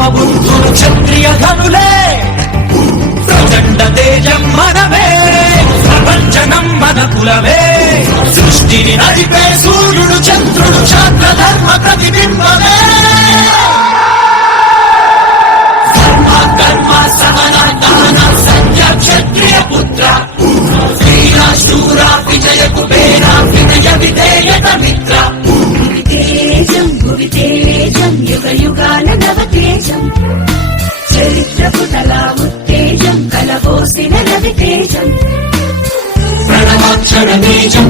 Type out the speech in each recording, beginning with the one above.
గౌతమ బుద్ధుడు క్షత్రియ ధనులే ప్రచండ తేజం మనమే ప్రపంచనం మన కులమే సృష్టిని నడిపే సూర్యుడు చంద్రుడు క్షాత్ర ధర్మ ప్రతిబింబమే కర్మ సహన దాన సంఖ్య క్షత్రియ పుత్ర వీర శూర విజయ కుబేర వినయ విధేయత మిత్ర తేజం భువి తేజం యుగ యుగాల నవ తేజం చరిత్ర పుటల ఉత్తేజం కలబోసిన రవి తేజం ప్రణవాక్షర బీజం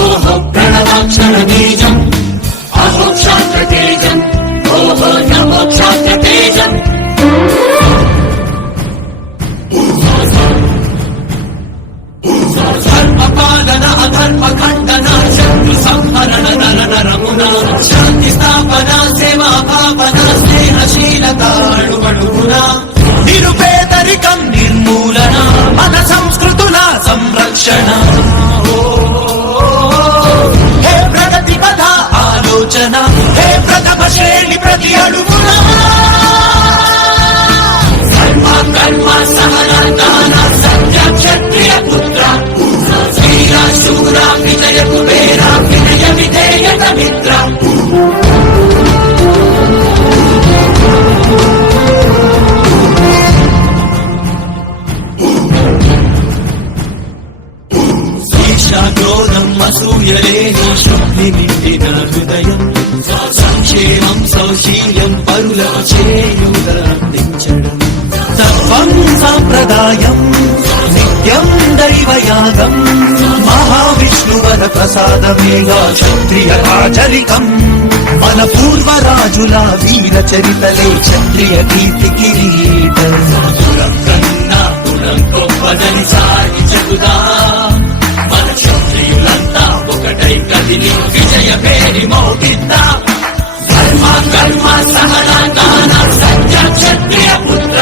ఓహో ప్రణవాక్షర బీజం అహో క్షాత్ర తేజం ఓహో నమో క్షాత్ర తేజం ధర్మపాలన అధర్మ ఖండన శత్రు సంహరణ నర నరమున శాంతి స్థాపన సేవా భావన స్నేహశీలత అడుగడుగున నిరుపేదరికం నిర్మూలన మన సంస్కృతుల సంరక్షణ హే ప్రగతి పథ ఆలోచన హే ప్రథమ శ్రేణి ప్రతి అడుగున కర్మ సహన దాన సత్య క్షత్రియ పుత్ర వీర శూర విజయ కుబేర వినయ విధేయత మిత్ర క్రోధం అసూయలేని శుద్ధి నిండిన హృదయం సంక్షేమం సౌశీల్యం పరుల చేయుదందించడం తత్వం సాంప్రదాయం నిత్యం దైవయాగం మహావిష్ణువర ప్రసాదమేగా క్షత్రియ ఆచరికం మన పూర్వరాజుల వీర చరితలే క్షత్రియ కీర్తి కిరీటం కులం కన్నా కులం గొప్పదని సాగి చెబుదా మన క్షత్రియులంతా ఒకటై కదిలి విజయ పేరి మోగిద్దా ధర్మ కర్మ సహన దాన సత్య క్షత్రియ పుత్ర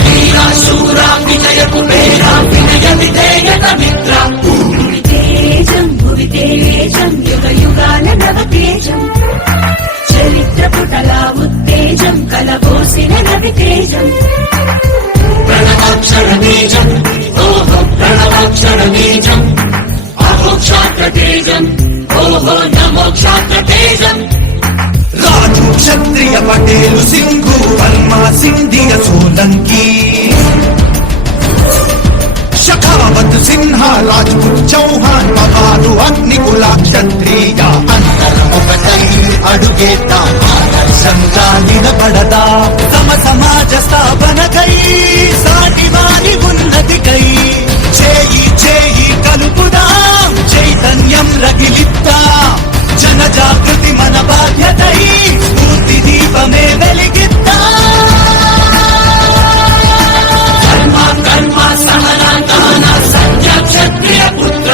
వీర శూర విజయ కుబేర వినయ విధేయత మిత్ర తేజం భువి తేజం యుగ యుగాల నవ తేజం చరిత్ర పుటల ఉత్తేజం కలబోసిన రవి తేజం ప్రణవాక్షర బీజం ఓహో ప్రణవాక్షర బీజం అహో క్షాత్ర తేజం ఓహో నమో క్షాత్ర తేజం రాజు క్షత్రియ పటేలు సింగు వర్మ సింధియ సోలంకి షకావత్ సిన్హ రాజ్పుత్ చౌహాన్ పవారు అగ్నికుల క్షత్రియ అందరం ఒకటై అడుగేద్దా ఆదర్శంగా నిలబడదా తమ సమాజ స్థాపనకై సాటి వారి ఉన్నతికై చేయి చేయి కలుపుదా చైతన్యం రగిలిద్దా జన జాగృతి మన బాధ్యతై స్ఫూర్తి దీపమే వెలిగిద్దా కర్మ కర్మ సహన దాన సత్య క్షత్రియ పుత్ర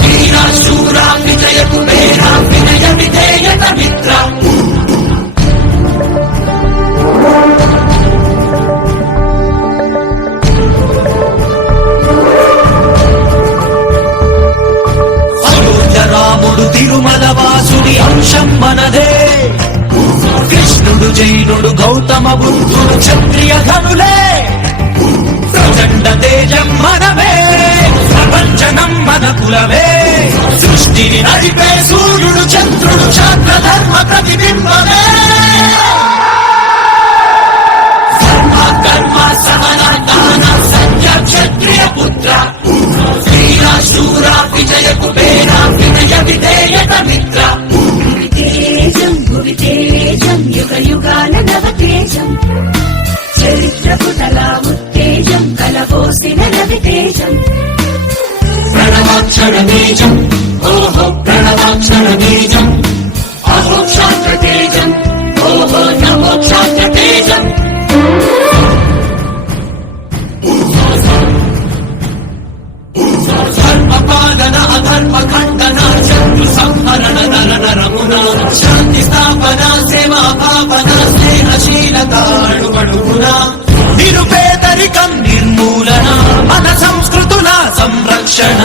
వీర శూర విజయ కుబేర వినయ విధేయత మిత్ర రాముడు తిరుమల వాసుడి అంశం మనదే కృష్ణుడు జైనుడు గౌతమ బుద్ధుడు క్షత్రియ ధనులే ప్రచండ తేజం మనమే ప్రపంచనం మన కులమే సృష్టిని నడిపే సూర్యుడు చంద్రుడు క్షాత్ర ధర్మ ప్రతిబింబమే కర్మ సహన దాన సత్య క్షత్రియ పుత్ర వీర శూర విజయ కుబేర వినయ విధేయత మిత్ర తేజం భువి తేజం యుగ యుగాల నవ తేజం చరిత్ర పుటల ఉత్తేజం కలబోసిన రవి తేజం ప్రణవాక్షర బీజం ఓహో ప్రణవాక్షర బీజం అహో క్షాత్ర తేజం ఓహో నమో క్షాత్ర తేజం ధర్మపాలన అధర్మ ఖండన శత్రు సంహరణ నర నరమున శాంతి స్థాపన సేవా భావన స్నేహశీలత అడుగడుగున నిరుపేదరికం నిర్మూలన మన సంస్కృతుల సంరక్షణ